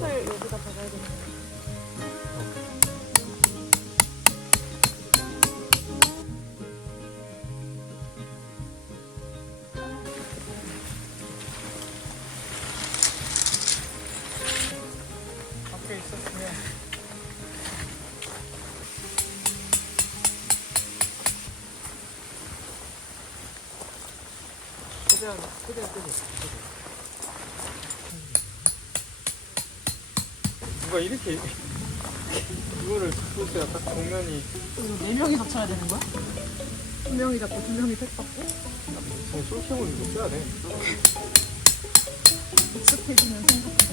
햇살 여기다 박아야 되는 거야. 밖에 있었으면 최대한 끄지. 누가 이렇게 이거를 잡고 있어야 딱 정면이 이거 4명이서 쳐야 되는 거야? 2명이 잡고 2명이 팩 받고 그냥 솔직하고 이거 써야 돼. 익숙해지면 생각보다.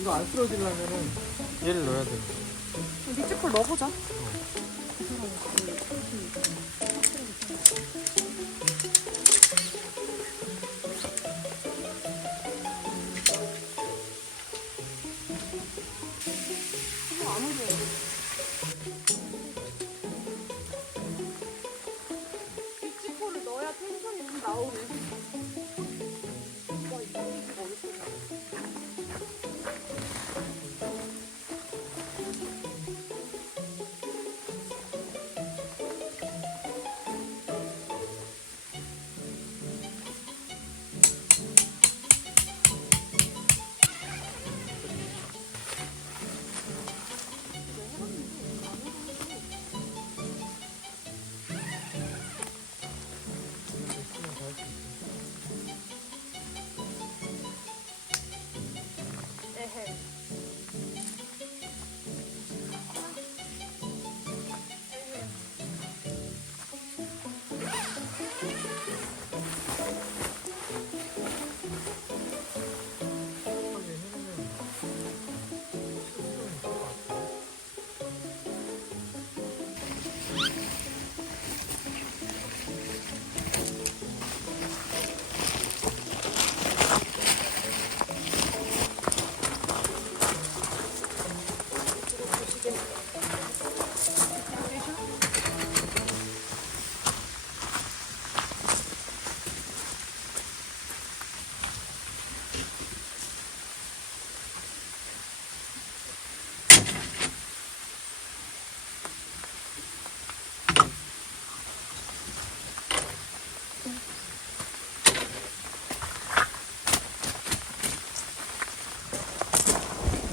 이거 안 쓰러지려면은 얘를 넣어야 돼. 리치콜 넣어보자. 리치콜을 넣어야 텐션이 좀 나오네. 와, 이거 어딨어? 에헤.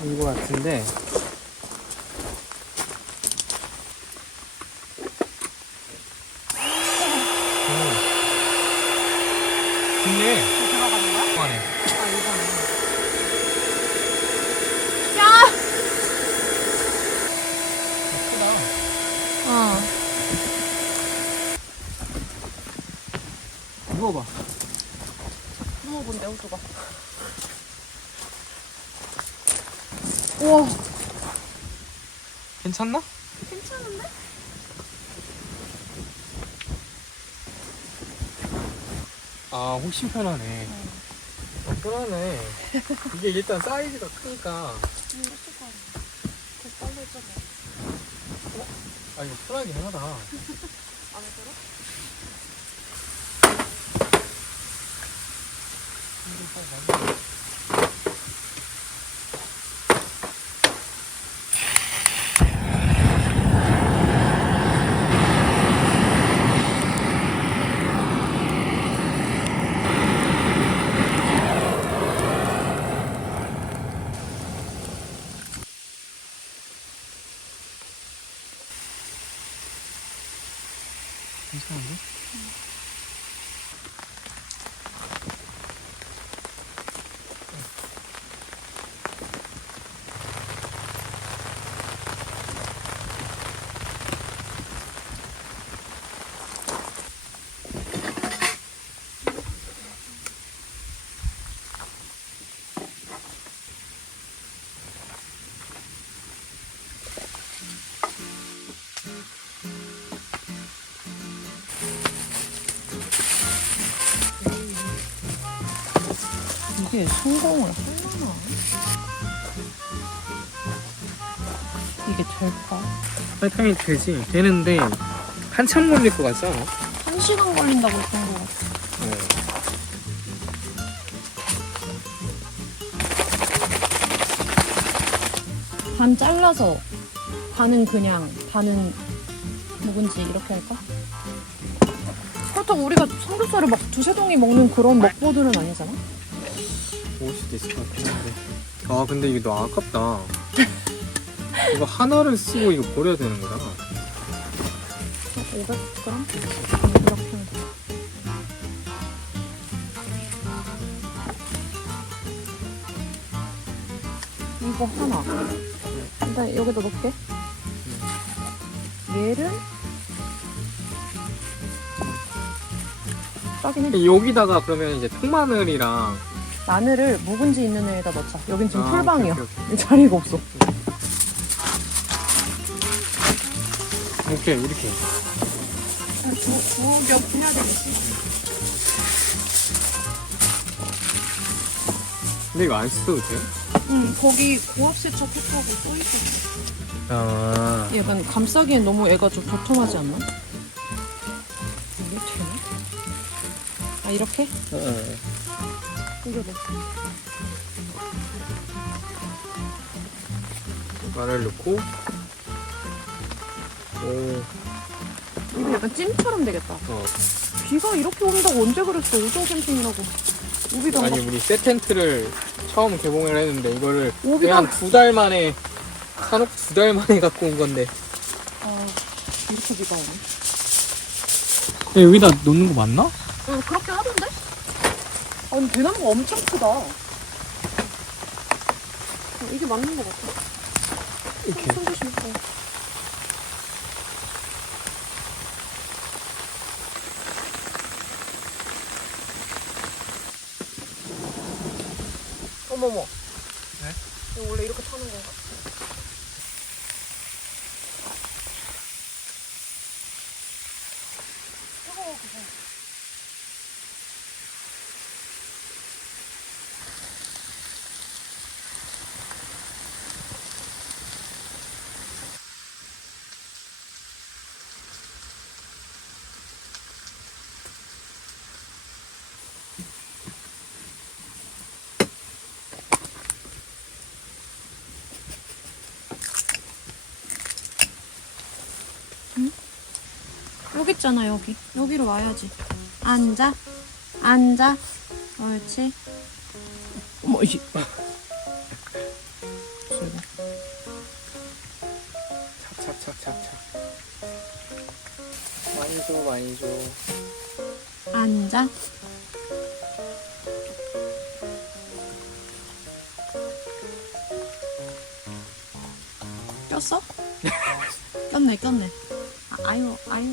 이거 같은데 좋네. 들어가는 거야? 이번에 아, 이거네. 야! 예쁘다. 어. 누워봐. 누워본데, 호두가. 우와, 괜찮나? 괜찮은데? 아 훨씬 편하네. 편하네. 이게 일단 사이즈가 크니까 계속 빨리 했잖아. 아 이거 편하긴 하다. 안 했더라? 괜찮은데? 이게 성공을 하려나? 이게 될까? 당연히 되지. 되는데 한참 걸릴 것 같지 않아? 1시간 걸린다고 했던 거 같아. 반 잘라서 반은 그냥 반은 묵은지 이렇게 할까? 그렇다고 우리가 삼겹살을 막 두세 덩이 먹는 그런 먹보들은 아니잖아? 올 수도 있을 것 같긴 한데. 아 근데 이게 너무 아깝다. 이거 하나를 쓰고 이거 버려야 되는 거잖아. 500g? 이렇게 하면 돼. 이거 하나. 일단 여기다 넣을게. 얘를 딱이네. 여기다가 그러면 이제 통마늘이랑 마늘을 묵은지 있는 애에다 넣자. 여긴 지금 아, 풀방이야. 오케이, 오케이, 자리가 없어. 오케이 이렇게. 두겹 해야 되겠지? 근데 이거 안 써도 돼? 응, 거기 고압세척 했다고 써있어. 아 약간 감싸기엔 너무 애가 좀 도톰하지 않나? 이게 되나? 아, 이렇게? 이거 넣어. 마늘 넣고. 오. 이거 약간 찜처럼 되겠다. 비가 이렇게 온다고 언제 그랬어? 오징어 캠핑이라고. 우비가 아니 우리 새 텐트를 처음 개봉을 했는데 이거를 오비가- 그냥 한 2달 만에 사놓고 2달 만에 갖고 온 건데. 아, 이렇게 비가 오네. 여기다 놓는 거 맞나? 응, 그렇게 하던데? 아니, 대나무가 엄청 크다. 이게 맞는 것 같아. 이렇게. 손 조심. 어머머. 네? 이거 원래 이렇게 타는 건가? 뜨거워, 그거. 여기 있잖아, 여기. 여기로 와야지. 앉아. 앉아. 옳지. 어머, 이. 착착착착착. 많이 줘 많이 줘. 앉아. 꼈어? 꼈네, 꼈네. 아, 아유, 아유.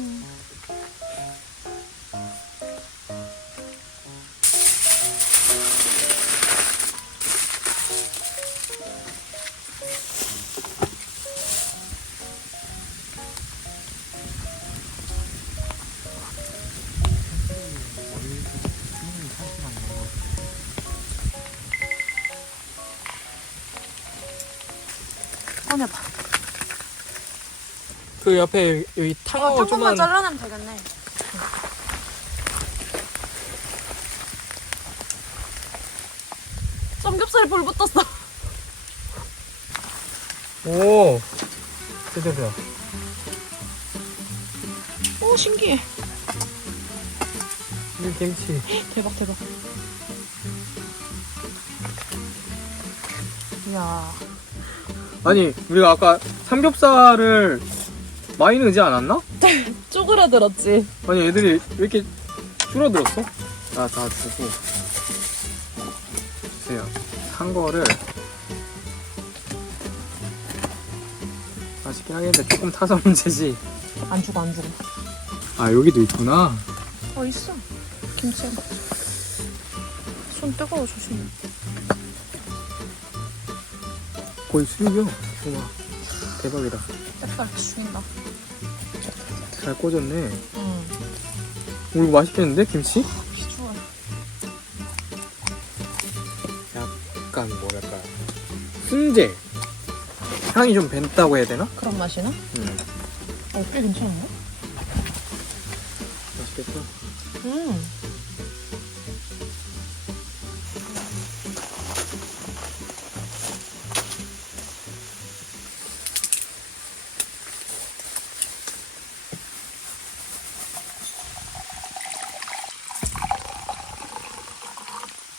꺼내봐. 그 옆에 여기 탕어 조금만 좀만 잘라내면 되겠네. 삼겹살에 불 붙었어. 오 됐다. 오, 신기해. 이 김치. 대박, 대박. 이야. 아니 우리가 아까 삼겹살을 많이 넣지 않았나? 쪼그라들었지. 아니 애들이 왜 이렇게 줄어들었어? 나 다 주고 주세요. 산 거를 맛있긴 하겠는데 조금 타서 문제지. 안 죽어, 안 죽어. 아 여기도 있구나. 있어. 김치가. 손 뜨거워, 조심해. 거의 수육이야. 우와 대박이다. 색깔 죽인다. 잘 꽂았네. 응. 오 이거 맛있겠는데 김치? 비주얼. 약간 뭐랄까 훈제 향이 좀 밴다고 해야 되나? 그런 맛이나? 꽤 괜찮은데? 맛있겠다.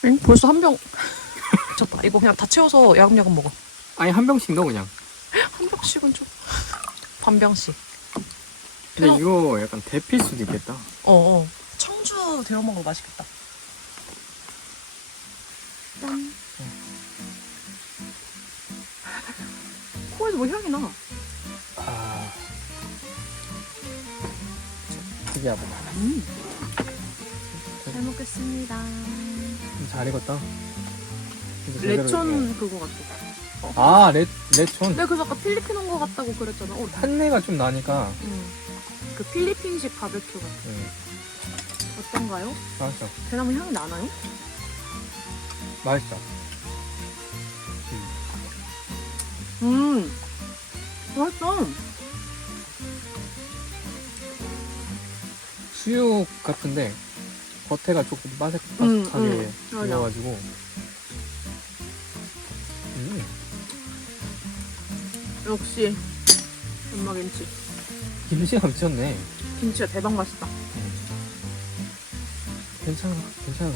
응? 벌써 한 병. 미쳤다. 이거 그냥 다 채워서 야금야금 먹어. 아니 한 병씩 넣어 그냥. 한 병씩은 좀. 반 병씩. 근데 이거 약간 데필 수도 있겠다. 어어. 청주 데워 먹으면 맛있겠다. 짠. 코에서 뭐 향이 나. 아, 특이하다. 잘 먹겠습니다. 잘 익었다. 레촌 그거 같아. 아, 레촌. 내가 그래서 아까 필리핀 온 거 같다고 그랬잖아. 탄내가 좀 나니까. 그 필리핀식 바베큐 같아. 어떤가요? 맛있어. 대나무 향이 나나요? 맛있어. 맛있어. 수육 같은데 겉에가 조금 바삭바삭하게 맞아. 익어가지고. 역시 엄마 김치. 김치가 미쳤네. 김치가 대박 맛있다. 괜찮은 것 같아.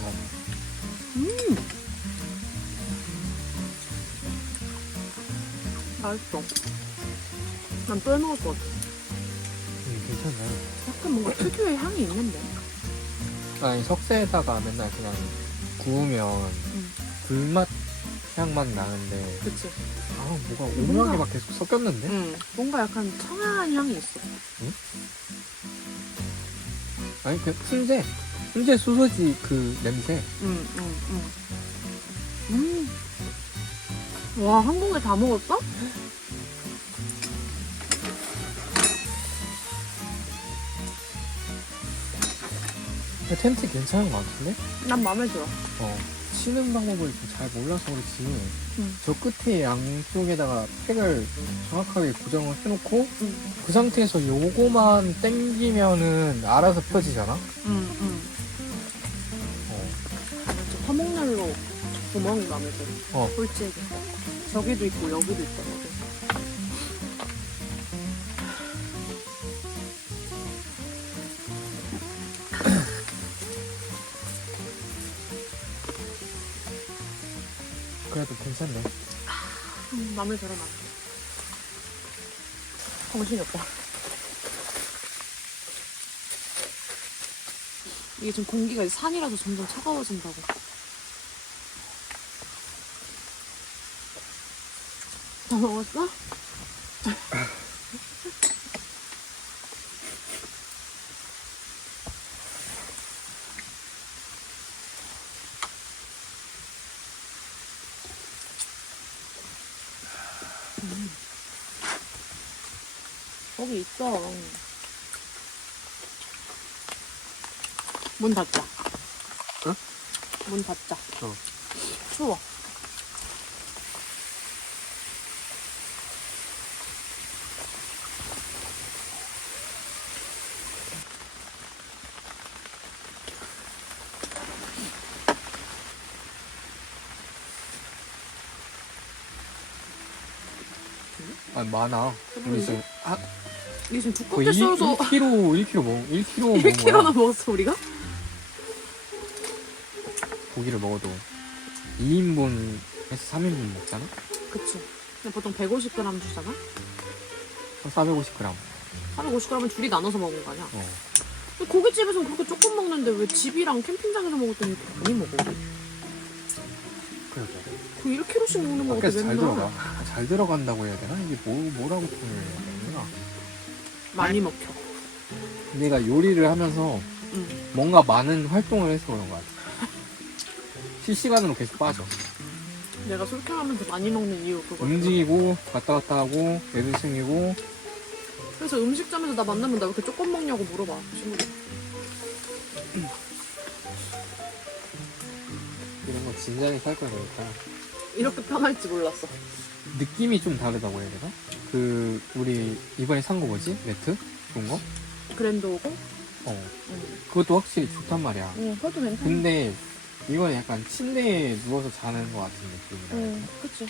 맛있어. 난 또 해먹을 것 같아. 괜찮네. 약간 뭔가 특유의 향이 있는데. 아니 석쇠에다가 맨날 그냥 구우면 불맛 향만 나는데 그치? 아 뭐가 오묘하게 막 계속 섞였는데? 뭔가 약간 청아한 향이 있어. 아니 그 훈제 소소지 그 냄새. 와, 한 공기 다 먹었어? 텐트 괜찮은 것 같은데? 난 마음에 들어. 치는 방법을 좀 잘 몰라서 그렇지. 저 끝에 양쪽에다가 팩을 정확하게 고정을 해놓고 그 상태에서 요거만 당기면은 알아서 펴지잖아? 화목난로 구멍이 마음에 들어. 홀짝이. 저기도 있고 여기도 있더라고. 그래도 괜찮네. 마음에 들어, 난. 정신이 없다. 이게 지금 공기가 이제 산이라서 점점 차가워진다고. 다 먹었어? 거기 있어. 문 닫자. 응? 문 닫자. 추워. 아 많아. 우리 지금 이게 지금 거의 두껍게 썰어서 1kg 먹은 1kg나 거야. 먹었어, 우리가? 고기를 먹어도 2인분에서 3인분 먹잖아? 그치. 근데 보통 150g 주잖아? 한 450g. 450g은 둘이 나눠서 먹은 거 아니야? 근데 고깃집에서는 그렇게 조금 먹는데 왜 집이랑 캠핑장에서 먹을 때는 이렇게 많이 먹어? 그러죠. 그 1kg씩 먹는 거 같아, 밖에서 잘 맨날. 들어가. 잘 들어간다고 해야 되나? 이게 뭐라고 표현해야 되나? 많이 먹혀. 내가 요리를 하면서 뭔가 많은 활동을 해서 그런 거 같아. 실시간으로 계속 빠져. 내가 솔직하면서 많이 먹는 이유 그거. 움직이고 왔다 갔다 하고 애들 챙기고. 그래서 음식점에서 나 만나면 나 왜 이렇게 조금 먹냐고 물어봐, 친구들. 이런 거 진지하게 살 거야 되니까. 이렇게 편할지 몰랐어. 느낌이 좀 다르다고 해야 되나? 그 우리 이번에 산 거 뭐지? 매트? 좋은 거? 그랜드 오고? 그것도 확실히 좋단 말이야. 그것도 괜찮아. 근데 이거는 약간 침대에 누워서 자는 거 같은 느낌이라. 그치.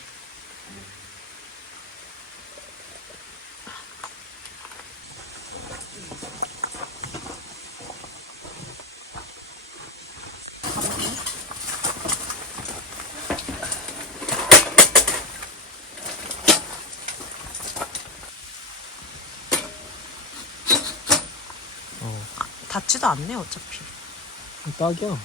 닿지도 않네 어차피. 딱이야.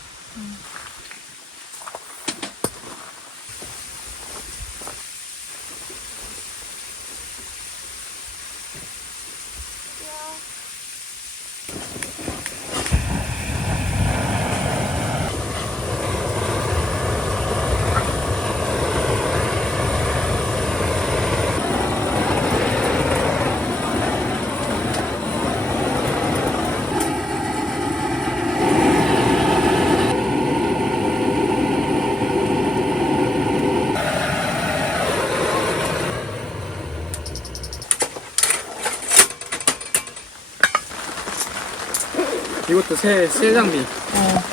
이것도 새 장비.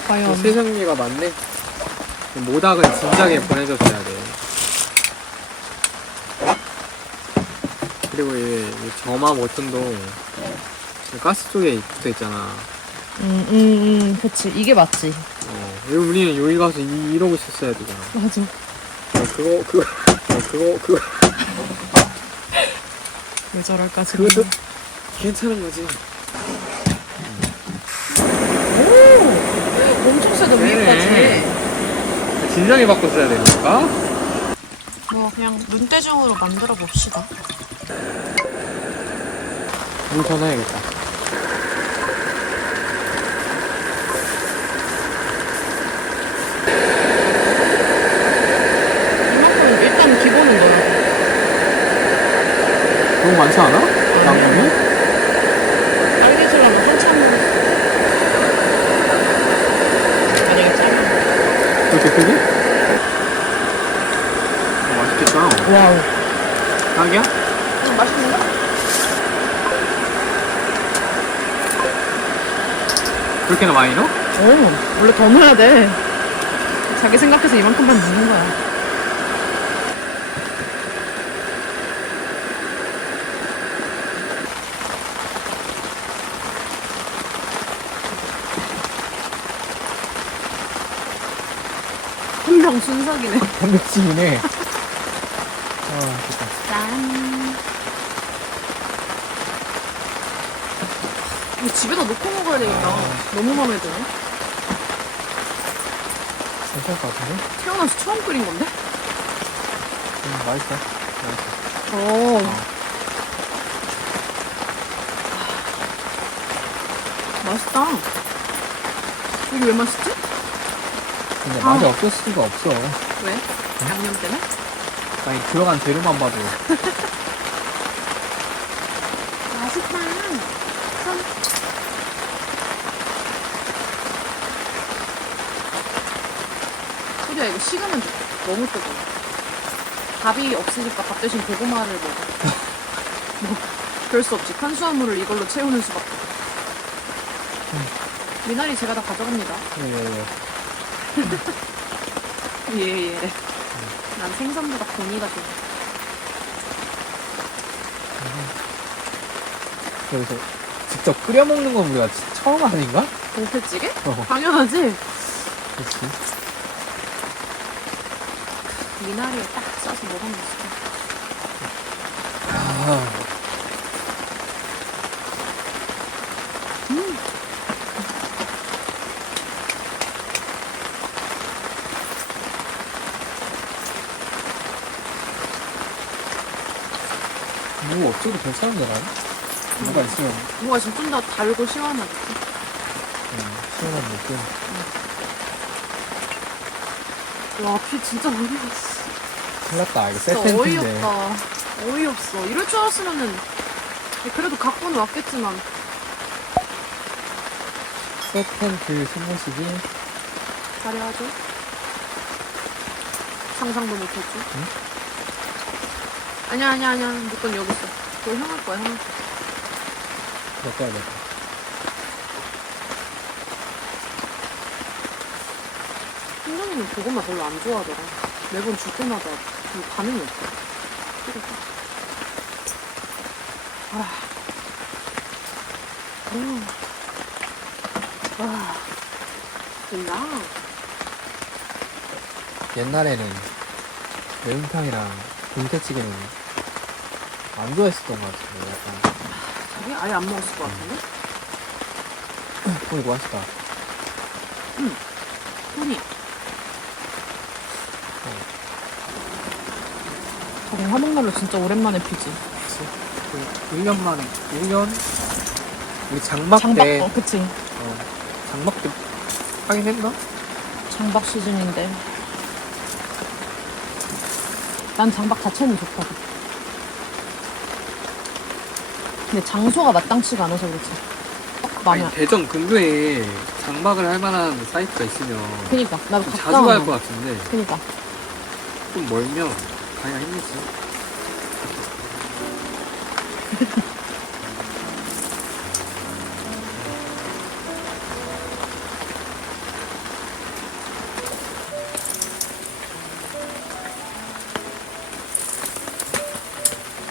과연. 새 장비가 많네. 모닥은 진작에 보내줬어야 돼. 그리고 이 점화 버튼도 가스 쪽에 붙어 있잖아. 그치. 이게 맞지. 우리는 여기 가서 이러고 있었어야 되잖아. 맞아. 그거. 왜 저럴까 지금. 그것도 괜찮은 거지. 엄청 세다 위에까지. 진작에 바꿨어야 되니까. 뭐 그냥 눈대중으로 만들어 봅시다. 물 전화해야겠다. 이만큼 일단 기본은 넣어야 돼. 너무 많지 않아? 양념이? 딸기질라면 한참. 만약에 짜면. 그렇게 크게? 맛있겠다. 와우. 딱이야? 맛있는데? 그렇게나 많이 넣어? 원래 더 넣어야 돼. 자기 생각해서 이만큼만 넣는 거야. 분명 순삭이네. 단백질이네. 됐다. 짠. 이거 집에다 놓고 먹어야 되겠다. 너무 마음에 드네. 괜찮을 것 같은데? 태어나서 처음 끓인 건데? 맛있어. 맛있다. 이게 왜 맛있지? 근데 맛이 없을 수가 없어. 왜? 양념 때문에? 아니, 들어간 재료만 봐도. 맛있다. 소리야, 이거 식으면 너무 뜨거워. 밥이 없으니까 밥 대신 고구마를 먹어. 뭐, 그럴 수 없지. 탄수화물을 이걸로 채우는 수밖에. 미나리 제가 다 가져갑니다. 예. 난 생선보다 고니가 좋아. 그래서 직접 끓여 먹는 건 우리가 처음 아닌가? 동태찌개? 어. 당연하지. 그렇지. 미나리에 딱 싸서 먹으면 맛있다. 뭐 없어도 괜찮은데 나는? 뭐가 있으면 뭐가 지금 좀 더 달고 시원하겠지? 시원한 느낌. 와, 피 진짜 많이 났어. 큰일 났다. 이거 진짜 세텐트인데. 어이없다. 어이없어. 이럴 줄 알았으면은 그래도 갖고는 왔겠지만. 세텐트 신문식이 잘해야죠. 상상도 못했지. 응? 아니야. 무조건 여기 있어. 그거 향할 거야. 바꿔야 돼. 팀장님은 고구마 별로 안 좋아하더라. 매번 줄 때마다 별 반응이 없어. 그래. 된다. 옛날에는 매운탕이랑 동태찌개는 안 좋아했었던 것 같은데, 약간. 자기 아예 안 먹었을 것 같은데? 이거 맛있다. 소리. 저거 화목난로 진짜 오랜만에 피지. 그치? 1년 만에, 1년? 우리 장막 때, 그치. 장막 때 하긴 했나? 장박 시즌인데. 난 장박 자체는 좋거든. 근데 장소가 마땅치가 않아서 그렇지. 마음에 아니, 대전 근교에 장막을 할 만한 사이트가 있으면 그니까 나도 좀 자주 가까워. 갈 것 같은데 그니까. 좀 멀면 가기가 힘들지.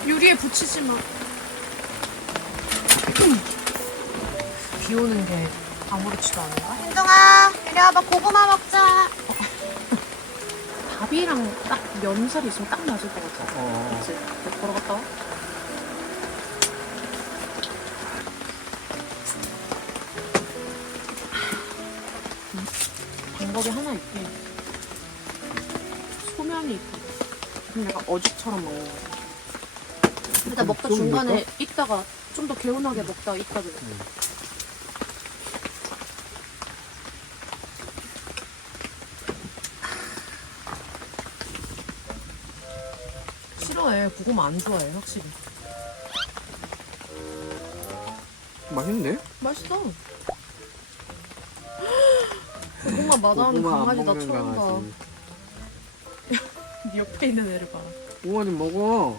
유리에 붙이지 마. 비 오는 게 아무렇지도 않은가? 현정아, 이리 와봐. 고구마 먹자. 밥이랑 딱 면살이 있으면 딱 맞을 것 같아. 어. 그치? 걸어갔다 와. 방법이 하나 있긴 해. 소면이 있고. 좀 약간 어죽처럼 먹는 거. 일단 먹다 좀 중간에 먹을까? 있다가 좀 더 개운하게 먹다가 있다가 싫어해. 고구마 안 좋아해 확실히. 맛있는데? 맛있어. 고구마 마다하는 고구마 안 강아지 나 먹는 처음 봐. 강아지. 네 옆에 있는 애를 봐라. 고구마 좀 먹어.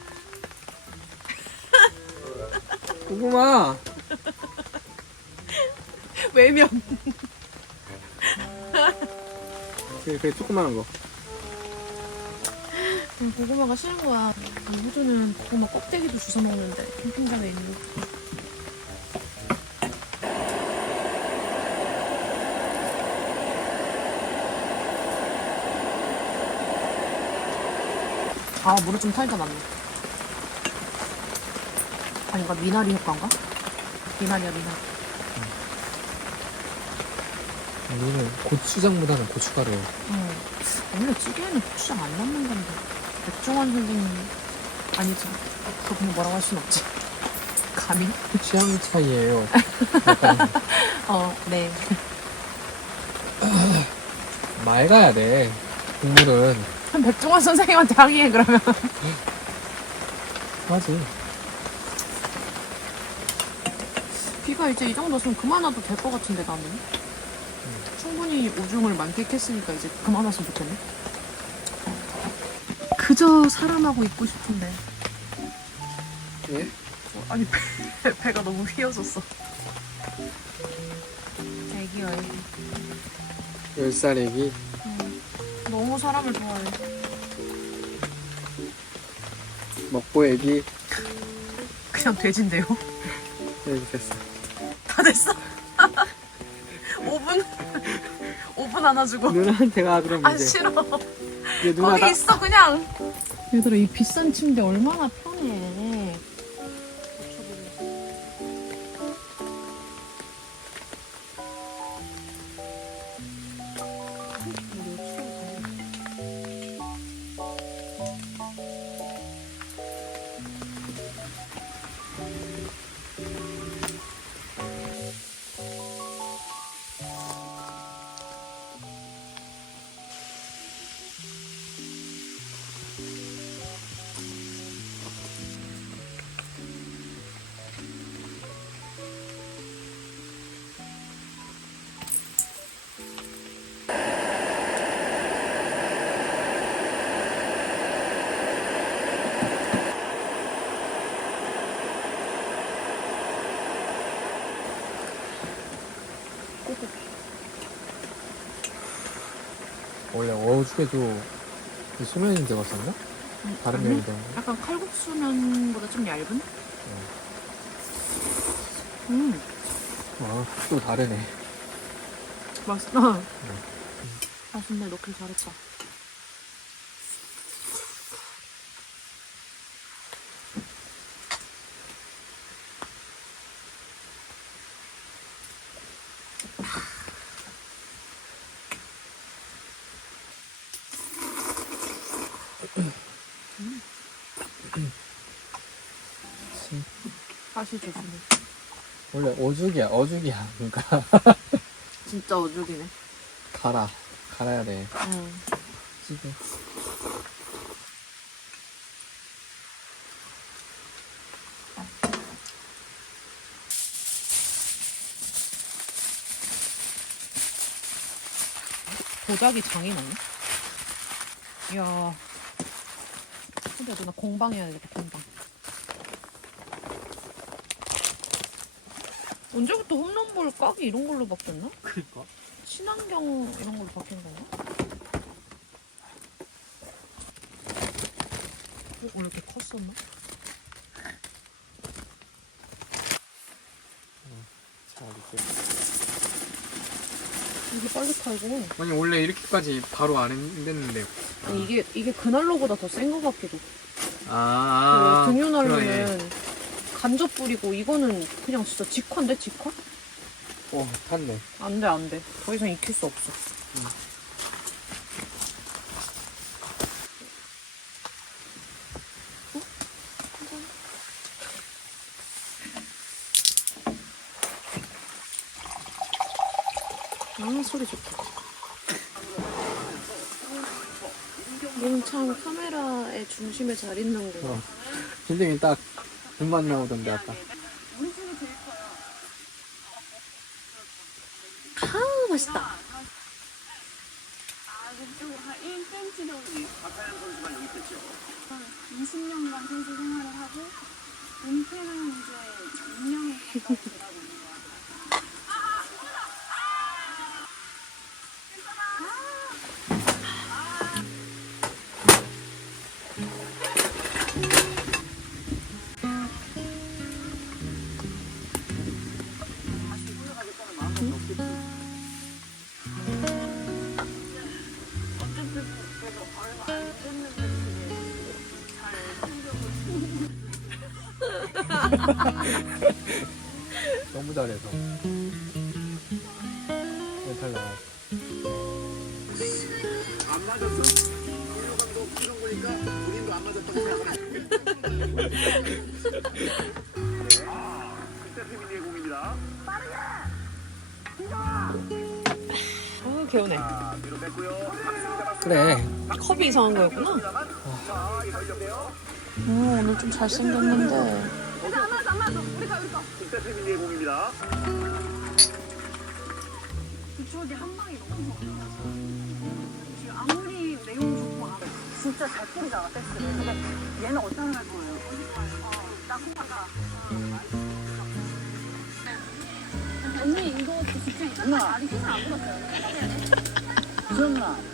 고구마. 외면. 그래 조그만한 거. 고구마가 싫은 거야. 호주는 고구마 껍데기도 주워 먹는데 캠핑장에 있는 거. 아, 물을 좀 탈다 놨네. 아닌가? 미나리 효과인가? 미나리야, 미나리. 우리는 고추장보다는 고춧가루. 원래 찌개에는 고추장 안 넣는 건데. 백종원 선생님. 아니지. 그분 뭐라고 할 순 없지. 감히? 취향 차이예요. 네. 맑아야 돼. 국물은. 백종원 선생님한테 항의해, 그러면. 맞지. 비가 이제 이 정도면 그만 와도 될 것 같은데, 나는. 충분히 우중을 만끽했으니까 이제 그만 왔으면 좋겠네. 그저 살아나고 있고 싶은데. 예? 아니, 배가 너무 휘어졌어. 애기야, 애기. 10살 애기. 너무 사람을 좋아해. 먹고 애기. 그냥 돼지인데요? 애기 됐어. 다 됐어? 5분? 5분 안아주고. 누나한테 가 그럼 아, 이제. 싫어. 이제 누나 거기 있어, 그냥. 얘들아, 이 비싼 침대 얼마나 편해. 원래 어죽에도 그 소면이 들어갔었나? 다른 아니, 면이 들어갔나? 약간 칼국수면보다 좀 얇은? 아, 또 다르네. 맛있다. 맛있네, 넣길 잘했다. 가시 조심해. 원래 어죽이야. 그러니까 진짜 어죽이네. 갈아야 돼. 응. 찌개. 도자기 장인아니야? 이야. 근데 누나 공방 해야 되겠다, 공방. 언제부터 홈런볼 까기 이런 걸로 바뀌었나? 그니까. 친환경 이런 걸로 바뀐 건가? 원래 이렇게 컸었나? 자, 이렇게. 이게 빨리 타고. 아니 원래 이렇게까지 바로 안 됐는데. 아니, 이게 그날로보다 더 센 것 같기도. 아. 그 등유난로는 그러네. 간접 뿌리고 이거는 그냥 진짜 직화인데 직화? 탔네. 안 돼. 더 이상 익힐 수 없어. 소리 좋다. 넌 참 카메라의 중심에 잘 있는구나. 진정이 딱 눈만 나오던데 아까. 아우, 맛있다. 그쪽으로 한 1cm 정도. 박하연 선수가 여기 있겠죠. 20년간 선수 생활을 하고 은퇴는 이제 2년에 일하고 있는 거야. 너무 잘해서. 멘탈 나와. 안 맞았어. 김효 감독 표정 보니까 본인도 안 맞았다고 생각하네. 그때 태민이의 공입니다. 아, 개운해. 자, 뒤로 뺐고요. 그래. 컵이 이상한 거였구나. 자, 이거 걸렸네요. 오늘 좀 잘생겼는데. 그때 태민이의 공입니다. 그쪽이 한 방이 너무 좋아. 지금 아무리 내용 좋고 진짜 잘 뿌리잖아, 섹스를. 근데 얘는 어떤 걸 좋아해요? 땅콩파가. 언니 이거 진짜 이상한 말이 힘을 안 불었어요. 기억나.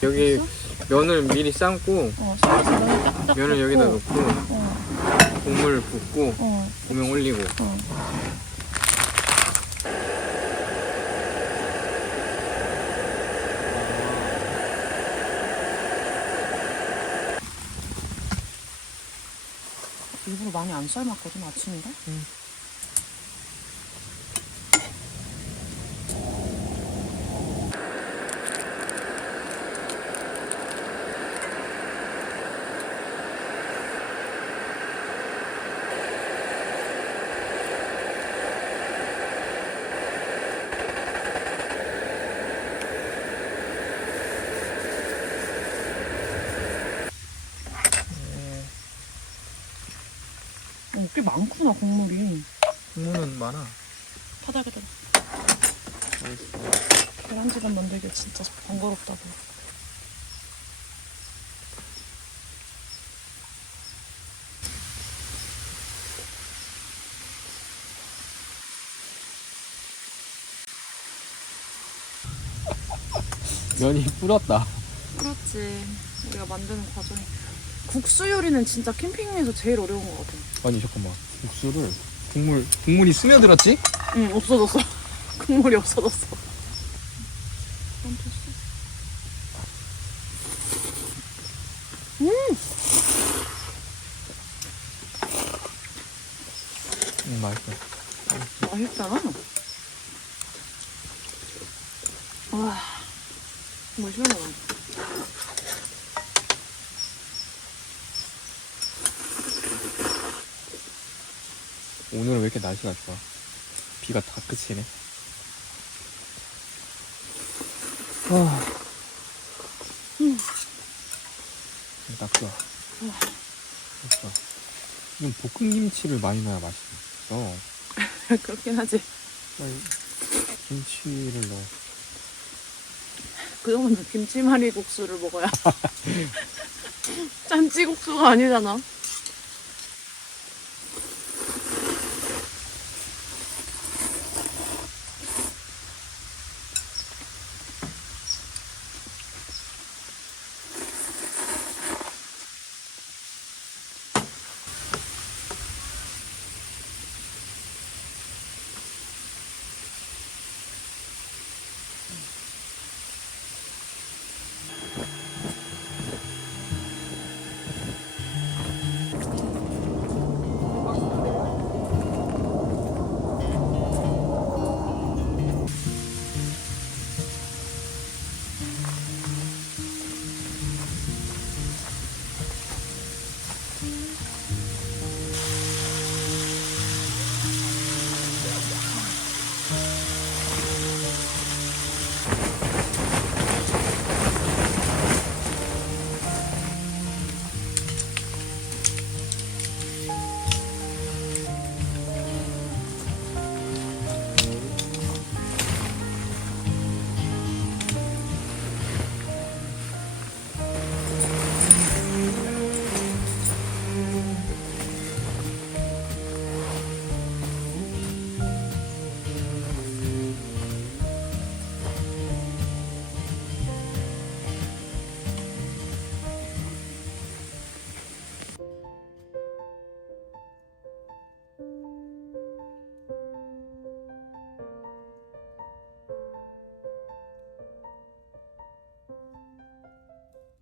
여기 면을 미리 삶고 면을 여기다 넣고 국물 붓고 고명 올리고. 일부러 많이 안 삶았거든, 아침인가? 꽤 많구나, 국물이. 국물은 많아. 파다그다. 맛있어. 계란지간 만들기 진짜 번거롭다고. 면이 불었다. 그렇지. 우리가 만드는 과정이. 국수 요리는 진짜 캠핑에서 제일 어려운 것 같아. 아니 잠깐만. 국수를 국물이 스며들었지? 응, 없어졌어. 국물이 없어졌어. 맛있어. 맛있잖아. 와, 정말 시원하다. 오늘은 왜 이렇게 날씨가 좋아? 비가 다 끝이네. 딱 좋아. 딱 좋아. 좀 볶음김치를 많이 넣어야 맛있어. 그렇긴 하지. 빨리 김치를 넣어. 그 정도면 김치말이 국수를 먹어야. 짠찌국수가 아니잖아.